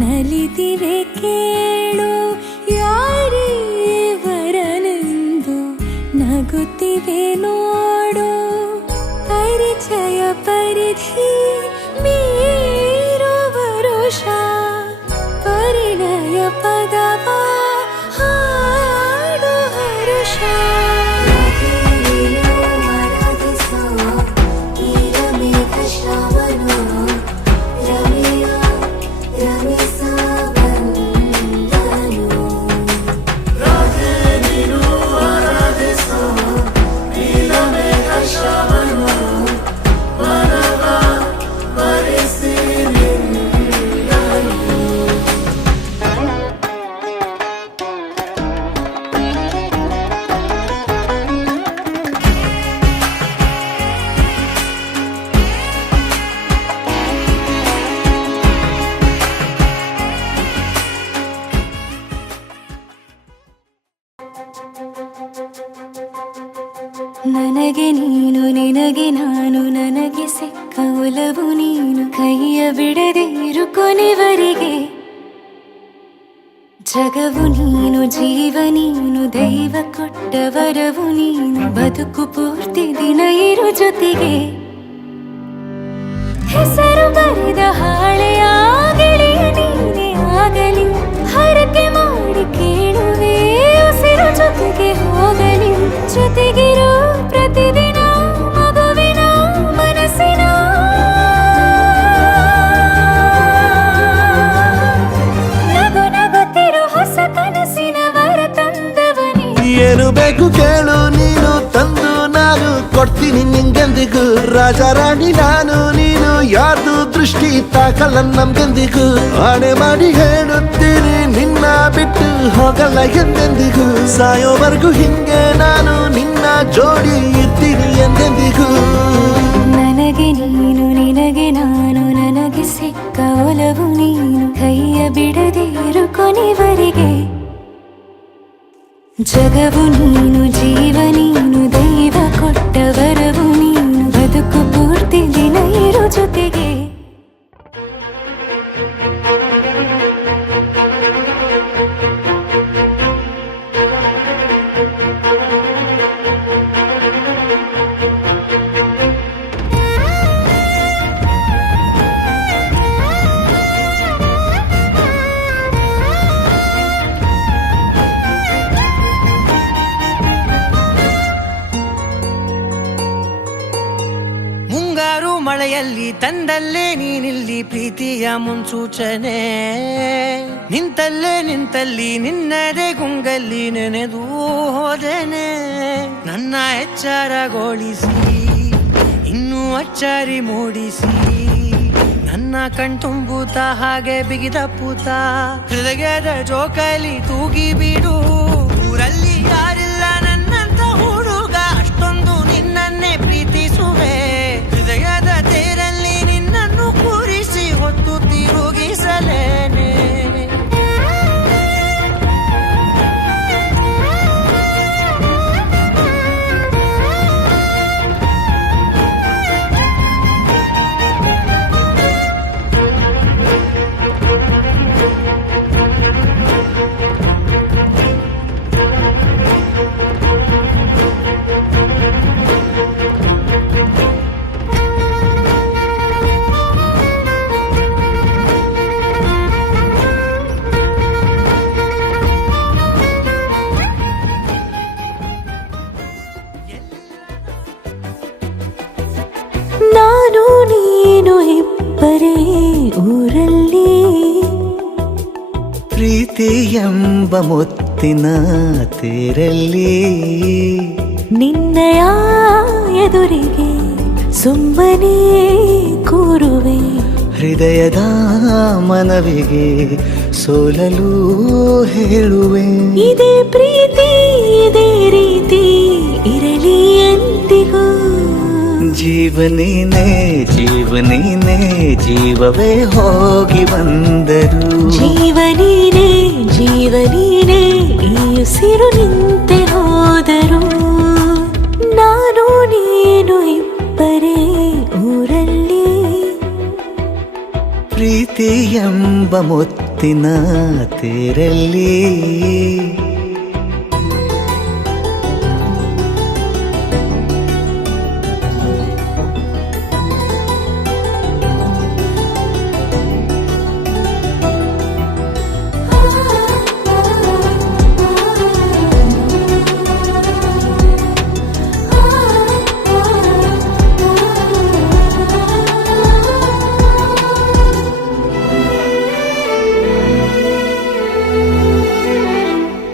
ನಲಿದಿವೆ ಕೇಳು ಯಾರೇ ವರನೆಂದು ನಗುತ್ತಿವೆ ನೋಡು ಪರಿಚಯ ಪರಿಧಿ ಮೀರು ವರುಷ ಪರಿಣಯ ಪದವ ಹಾಡು ಹರುಷ ನನಗೆ ನೀನು ನಿನಗೆ ನಾನು ನನಗೆ ಸಿಕ್ಕ ಒಲವು ನೀನು ಕೈಯ ಬಿಡದೆ ಇರು ಕೊನೆವರೆಗೆ ಜಗವು ನೀನು ಜೀವ ನೀನು ದೈವ ಕೊಟ್ಟ ವರವು ನೀನು ಬದುಕು ಪೂರ್ತಿ ದಿನ ಇರು ಜೊತೆಗೆ ಹೆಸರು ಬರೆದ ಹಾಳೆಯಾಗಲಿ ನೀನೇ ಆಗಲಿ ಹರಕೆ ಮಾಡಿ ಕೇಳುವೆ ಉಸಿರು ಜೊತೆಗೆ ಹೋಗಲಿ ಜೊತೆಗಿರೋ ಪ್ರತಿದಿನ ಮಗುವಿನ ಮನಸ್ಸಿನ ನಗು ನಗುತ್ತಿರೋ ಹೊಸ ಕನಸಿನ ವರ ತಂದವನೇ ಏನು ಬೇಕು ಕೇಳು ನೀನು ತಂದು ನಾನು ಕೊಡ್ತೀನಿ ನಿಂಗೆಂದಿಗೂ ರಾಜ ರಾಣಿ ನಾನು ನೀನು ಯಾರ್ದು ದೃಷ್ಟಿ ತಾಕಲ್ಲ ನಮ್ಗೆಂದಿಗೂ ಆಣೆ ಮಾಡಿ ಹೇಳುತ್ತೀನಿ ನಿನ್ನ ಬಿಟ್ಟು ಹೋಗಲ್ಲ ಎಂದೆಂದಿಗೂ ಸಾಯೋವರೆಗೂ ಹಿಂಗೆ ನಾನು ನಿನ್ನ ಜೋಡಿ ಇರ್ತೀನಿ ಎಂದೆಂದಿಗೂ ನನಗೆ ನೀನು ನಿನಗೆ ನಾನು ನನಗೆ ಸಿಕ್ಕ ಒಲವು ನೀನು ಕೈಯ ಬಿಡದೆ ಇರು ಕೊನೆವರೆಗೆ ಜಗವು ನೀನು ಜೀವ ನೀನು ದೈವ ಕೊಟ್ಟ ವರವು ನೀನು ಬದುಕು ಪೂರ್ತಿ ದಿನ ಇರು ಜೊತೆಗೆ ಮಳೆಯಲ್ಲಿ ತಂದಲ್ಲೇ ನೀನಿಲ್ಲಿ ಪ್ರೀತಿಯ ಮುನ್ಸೂಚನೆ ನಿಂತಲ್ಲೇ ನಿಂತಲ್ಲಿ ನಿನ್ನದೇ ಗುಂಗಲ್ಲಿ ನೆನೆದು ಹೋದೆನೆ ನನ್ನ ಎಚ್ಚರಗೊಳಿಸಿ ಇನ್ನೂ ಅಚ್ಚರಿ ಮೂಡಿಸಿ ನನ್ನ ಕಣ್ತುಂಬುತ್ತ ಹಾಗೆ ಬಿಗಿದ ಪೂತ ಹೃದಯದ ಜೋಕಾಲಿ ತೂಗಿ ಬಿಡು ಊರಲ್ಲಿ ಯಾರಿಲ್ಲ ನನ್ನಂತ ಹುಡುಗ ಅಷ್ಟೊಂದು ನಿನ್ನನ್ನೇ ಪ್ರೀತಿಸುವೆ ಹೃದಯದ ತೇರಲ್ಲಿ ನಿನ್ನನ್ನು ಕೂರಿಸಿ ಹೊತ್ತು ತಿರುಗಿಸಲೇನೆ ನಾನು ನೀನು ಇಬ್ಬರೇ ಊರಲ್ಲಿ ಪ್ರೀತಿ ಎಂಬ ಮುತ್ತಿನ ತೇರಲ್ಲಿ ನಿನ್ನಯ ಎದುರಿಗೆ ಸುಮ್ಮನೆ ಕೂರುವೆ ಹೃದಯದ ಮನವಿಗೆ ಸೋಲಲು ಹೇಳುವೆ ಇದೇ ಪ್ರೀತಿ ಇದೇ ರೀತಿ ಜೀವನೇನೆ ಜೀವನೇನೆ ಜೀವವೇ ಹೋಗಿ ಬಂದರು ಜೀವನೀನೇ ಜೀವನೀನೇ ಈ ಉಸಿರು ನಿಂತೆ ಹೋದರು ನಾನು ನೀನು ಇಬ್ಬರೇ ಊರಲ್ಲಿ ಪ್ರೀತಿ ಎಂಬ ಮುತ್ತಿನ ತೇರಲ್ಲಿ